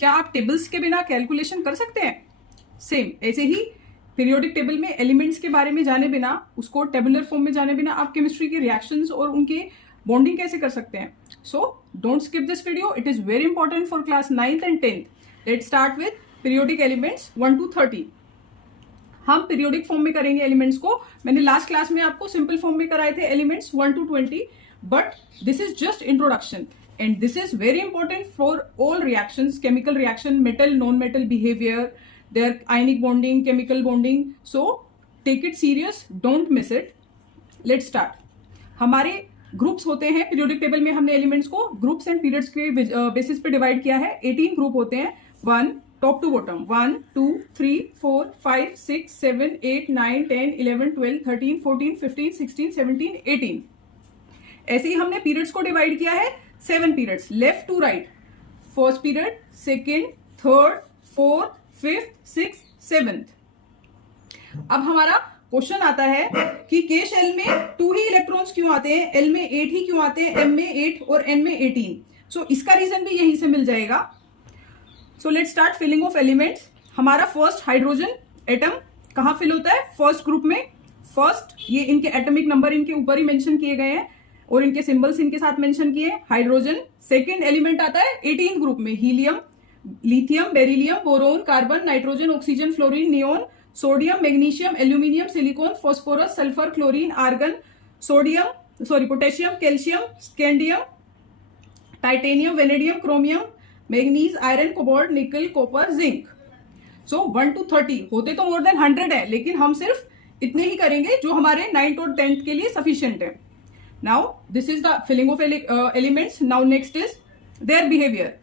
क्या आप टेबल्स के बिना कैलकुलेशन कर सकते हैं? सेम ऐसे ही पीरियोडिक टेबल में एलिमेंट्स के बारे में जाने बिना, उसको टेबुलर फॉर्म में जाने बिना आप केमिस्ट्री के रिएक्शंस और उनके बॉन्डिंग कैसे कर सकते हैं? So don't skip this video, it is very important for class 9th and 10th। Let's start with periodic elements 1 to 30। हम पीरियोडिक फॉर्म में करेंगे एलिमेंट्स को। मैंने लास्ट क्लास में आपको सिंपल फॉर्म में कराए the elements 1 to 20, but this is just introduction and this is very important for all reactions, chemical reaction, metal non metal behaviour, their ionic bonding, chemical bonding. So take it serious, don't miss it. Let's start. हमारे groups होते हैं periodic table में, हमने elements को groups and periods के basis पे divide किया है। 18 ग्रुप होते हैं, 1 टॉप टू बॉटम, 1 2 3 4 5 6 7 8 9 10 11 12 13 14 15 16 17 18। ऐसे ही हमने पीरियड्स को डिवाइड किया है 7 periods, left to right, first period, second, third, fourth, 5th, 6th, 7th। अब हमारा क्वेश्चन आता है कि के शेल में 2 ही इलेक्ट्रॉन्स क्यों आते हैं, एल में 8 ही क्यों आते हैं, एम में 8 और एन में 18। सो इसका रीजन भी यहीं से मिल जाएगा। So let's start filling of elements. हमारा फर्स्ट हाइड्रोजन एटम कहाँ फिल होता है? फर्स्ट ग्रुप में। फर्स्ट, ये इनके एटॉमिक नंबर इनके ऊपर ही मेंशन किए गए हैं और इनके सिंबल्स इनके साथ मेंशन किए, हाइड्रोजन। सेकेंड एलिमेंट आता है 18 ग्रुप में, helium, lithium, beryllium, boron, carbon, nitrogen, oxygen, fluorine, neon, sodium, magnesium, aluminium, silicon, phosphorus, sulphur, chlorine, argon, potassium, calcium, scandium, titanium, vanadium, chromium, manganese, iron, cobalt, nickel, copper, zinc. So 1 to 30 होते तो more than 100 है, लेकिन हम सिर्फ इतने ही करेंगे जो हमारे 9th और 10th के लिए सफिशियंट है। Now this is the filling of elements. Now next is their behaviour.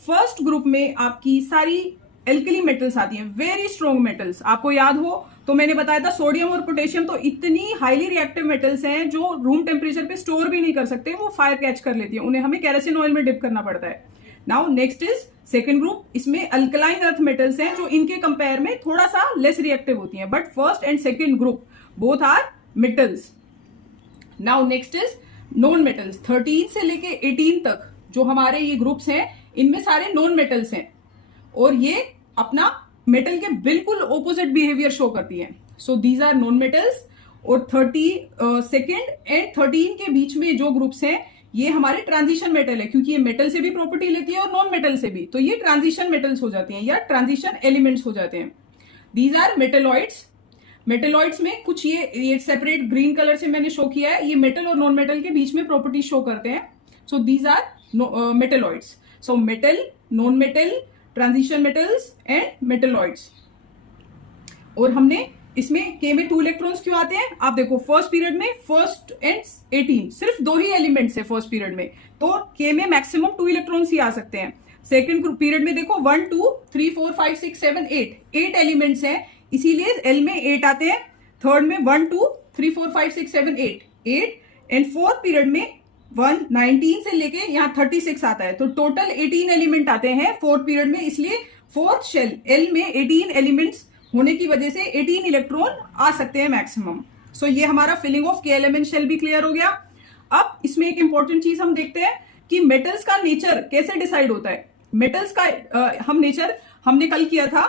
First group में आपकी सारी एल्कली मेटल्स आती हैं, वेरी स्ट्रॉन्ग मेटल्स। आपको याद हो तो मैंने बताया था सोडियम और पोटेशियम तो इतनी हाईली रिएक्टिव मेटल्स हैं जो रूम टेम्परेचर पे स्टोर भी नहीं कर सकते, वो फायर कैच कर लेती है, उन्हें हमें केरोसिन ऑयल में डिप करना पड़ता है। Now next is second group, इसमें अल्कलाइन अर्थ मेटल्स हैं जो इनके कंपेयर में थोड़ा सा लेस रिएक्टिव होती हैं, but first and second group both are metals. Now next is non metals. 13 से लेके 18 तक जो हमारे ये ग्रुप्स हैं, इनमें सारे नॉन मेटल्स हैं और ये अपना मेटल के बिल्कुल ऑपोजिट बिहेवियर शो करती हैं। So these are non metals. और 32nd एंड 13 के बीच में जो ग्रुप्स हैं ये हमारे ट्रांजिशन मेटल है, क्योंकि ये मेटल से भी प्रॉपर्टी लेती है और नॉन मेटल से भी, तो ये ट्रांजिशन मेटल्स हो जाती हैं या ट्रांजिशन एलिमेंट्स हो जाते हैं। These are metalloids. मेटेलॉइड्स में कुछ ये सेपरेट ग्रीन कलर से मैंने शो किया है, ये मेटल और नॉन मेटल के बीच में प्रॉपर्टी शो करते हैं। So these are metalloids. So metal, non-metal, transition metals and metalloids। और हमने इसमें के में 2 इलेक्ट्रॉन्स क्यों आते हैं? आप देखो फर्स्ट पीरियड में फर्स्ट एंड 18 सिर्फ 2 ही एलिमेंट्स है फर्स्ट पीरियड में, तो के में मैक्सिमम 2 इलेक्ट्रॉन्स ही आ सकते हैं। सेकेंड पीरियड में देखो 1 2 3 4 5 6 7 8 एलिमेंट्स हैं, इसीलिए एल में 8 आते हैं। थर्ड में 1 2 3 4 5 6 7 8 एंड फोर्थ पीरियड में 19 से लेके यहाँ 36 आता है, तो टोटल 18 एलिमेंट आते हैं फोर्थ पीरियड में। इसलिए फोर्थ शेल एल में 18 एलिमेंट्स होने की वजह से 18 इलेक्ट्रॉन आ सकते हैं मैक्सिमम। सो ये हमारा फिलिंग ऑफ के एलिमेंट शेल भी क्लियर हो गया। अब इसमें एक इंपॉर्टेंट चीज हम देखते हैं कि मेटल्स का नेचर कैसे डिसाइड होता है। मेटल्स का हम नेचर हमने कल किया था,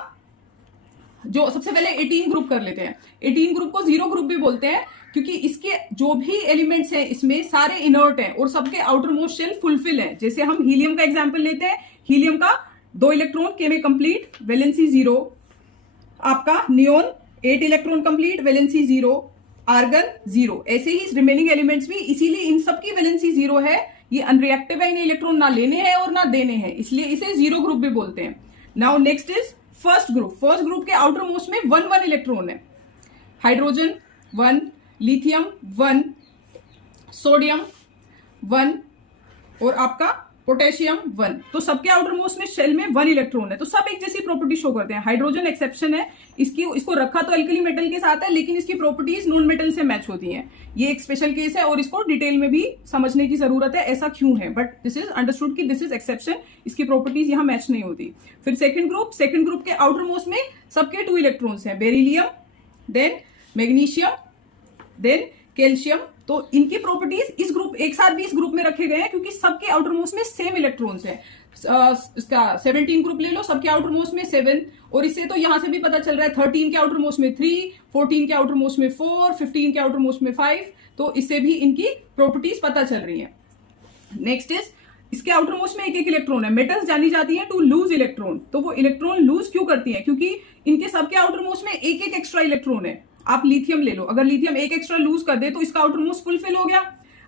जो सबसे पहले 18 ग्रुप कर लेते हैं। 18 ग्रुप को 0 ग्रुप भी बोलते हैं, क्योंकि इसके जो भी एलिमेंट्स हैं इसमें सारे इनर्ट हैं और सबके आउटर मोस्ट शेल फुलफिल है। जैसे हम हीलियम का एग्जांपल लेते हैं, हीलियम का 2 इलेक्ट्रॉन के में कंप्लीट, वैलेंसी 0। आपका neon 8 electron complete, valency 0। Argon 0। ऐसे ही रिमेनिंग एलिमेंट्स भी, इसीलिए इन सबकी वैलेंसी 0 है। ये अनरिएक्टिव है, इन्हें इलेक्ट्रॉन ना लेने हैं और ना देने हैं, इसलिए इसे 0 ग्रुप भी बोलते हैं। Now next is first group. First group के आउटर मोस्ट में 1 इलेक्ट्रॉन है। हाइड्रोजन 1, लिथियम 1, सोडियम 1 और आपका पोटेशियम 1, तो सबके आउटर मोस्ट में शेल में 1 इलेक्ट्रॉन है, तो सब एक जैसी प्रॉपर्टी शो करते हैं। हाइड्रोजन एक्सेप्शन है, इसको रखा तो अल्कली मेटल के साथ है, लेकिन इसकी प्रॉपर्टीज नॉन मेटल से मैच होती हैं। ये एक स्पेशल केस है और इसको डिटेल में भी समझने की जरूरत है, ऐसा क्यों है, बट दिस इज अंडरस्टूड कि दिस इज एक्सेप्शन, इसकी प्रॉपर्टीज यहाँ मैच नहीं होती। फिर सेकंड ग्रुप के आउटर मोस्ट में सबके 2 इलेक्ट्रॉन्स हैं, beryllium, then magnesium, then calcium. तो इनकी प्रॉपर्टीज इस ग्रुप एक साथ भी इस ग्रुप में रखे गए हैं क्योंकि सबके आउटर मोस्ट में सेम इलेक्ट्रॉन्स हैं। इसका 17 ग्रुप ले लो, सबके आउटर मोस्ट में 7, और इससे तो यहां से भी पता चल रहा है 13 के आउटर मोस्ट में 3, 14 के आउटर मोस्ट में 4, 15 के आउटर मोस्ट में 5, तो इससे भी इनकी प्रॉपर्टीज पता चल रही है। नेक्स्ट इज इसके आउटर मोस्ट में एक एक इलेक्ट्रॉन है। मेटल्स जानी जाती है टू लूज इलेक्ट्रॉन, तो वो इलेक्ट्रॉन लूज क्यों करती है? क्योंकि इनके सबके आउटर मोस्ट में एक एक एक्स्ट्रा इलेक्ट्रॉन है। आप लिथियम ले लो, अगर लिथियम एक एक्स्ट्रा लूज कर दे तो इसका आउटर मोस्ट फुलफिल हो गया।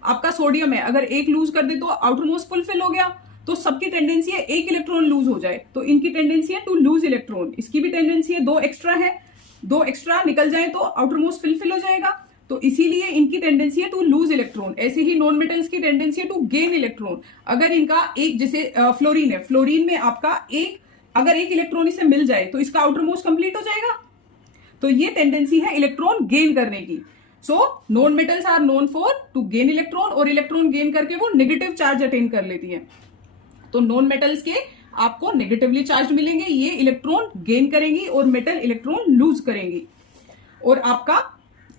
आपका सोडियम है, अगर एक लूज कर दे तो आउटर मोस्ट फुलफिल हो गया। तो सबकी टेंडेंसी है एक इलेक्ट्रॉन लूज हो जाए, तो इनकी टेंडेंसी है टू लूज इलेक्ट्रॉन। इसकी भी टेंडेंसी है दो एक्स्ट्रा निकल जाए तो आउटर मोस्ट फुलफिल हो जाएगा, तो इसीलिए इनकी टेंडेंसी है टू लूज इलेक्ट्रॉन। ऐसे ही नॉन मेटल्स की टेंडेंसी है टू गेन इलेक्ट्रॉन। अगर इनका एक, जैसे फ्लोरीन है, फ्लोरीन में आपका अगर एक इलेक्ट्रॉन इसे मिल जाए तो इसका आउटर मोस्ट कंप्लीट हो जाएगा, तो ये टेंडेंसी है इलेक्ट्रॉन गेन करने की। So non metals are known for to gain electron, और इलेक्ट्रॉन गेन करके वो नेगेटिव चार्ज अटेन कर लेती है। तो नॉन मेटल्स के आपको नेगेटिवली चार्ज मिलेंगे, ये इलेक्ट्रॉन गेन करेंगी और मेटल इलेक्ट्रॉन लूज करेंगी। और आपका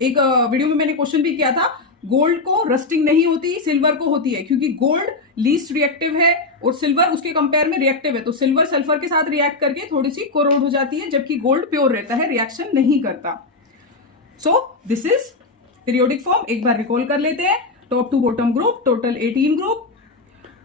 एक वीडियो में मैंने क्वेश्चन भी किया था, गोल्ड को रस्टिंग नहीं होती, सिल्वर को होती है, क्योंकि गोल्ड लीस्ट रिएक्टिव है और सिल्वर उसके कंपेयर में रिएक्टिव है। तो सिल्वर सल्फर के साथ रिएक्ट करके थोड़ी सी कोरोड हो जाती है, जबकि गोल्ड प्योर रहता है, रिएक्शन नहीं करता। So this is periodic form. एक बार रिकॉल कर लेते हैं। Top to bottom group, total 18 group,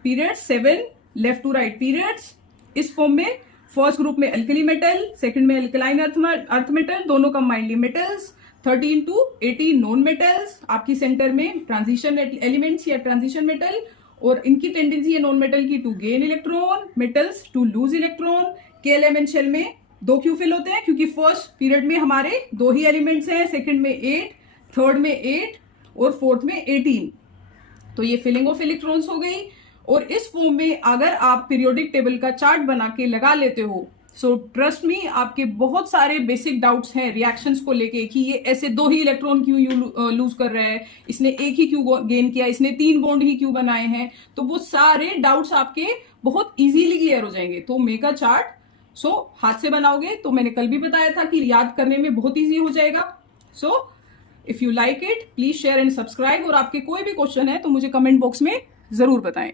period 7, left to right periods. इस फॉर्म में फर्स्ट ग्रुप में अल्कली मेटल, सेकंड में अल्कलाइन अर्थ मेटल, दोनों combinedly metals, 13 to 18 non metals, आपकी सेंटर में ट्रांजिशन एलिमेंट्स या ट्रांजिशन मेटल, और इनकी टेंडेंसी है नॉन मेटल की to gain electron, metals to lose electron. के एलिमेंट शेल में 2 क्यों फिल होते हैं? क्योंकि फर्स्ट पीरियड में हमारे 2 ही एलिमेंट्स हैं, सेकंड में 8, थर्ड में 8 और फोर्थ में 18, तो ये फिलिंग ऑफ इलेक्ट्रॉन्स हो गई। और इस फॉर्म में अगर आप पीरियोडिक टेबल का चार्ट बना के लगा लेते हो, सो ट्रस्ट मी, आपके बहुत सारे बेसिक डाउट्स हैं रिएक्शंस को लेके कि ये ऐसे 2 ही इलेक्ट्रॉन क्यों लूज कर रहा है, इसने एक ही क्यों गेन किया, इसने 3 बॉन्ड ही क्यों बनाए हैं, तो वो सारे डाउट्स आपके बहुत इजीली क्लियर हो जाएंगे। तो मेक अ चार्ट, सो हाथ से बनाओगे तो मैंने कल भी बताया था कि याद करने में बहुत ईजी हो जाएगा। So if you like it, please share and subscribe, और आपके कोई भी क्वेश्चन है तो मुझे कमेंट बॉक्स में जरूर बताएं।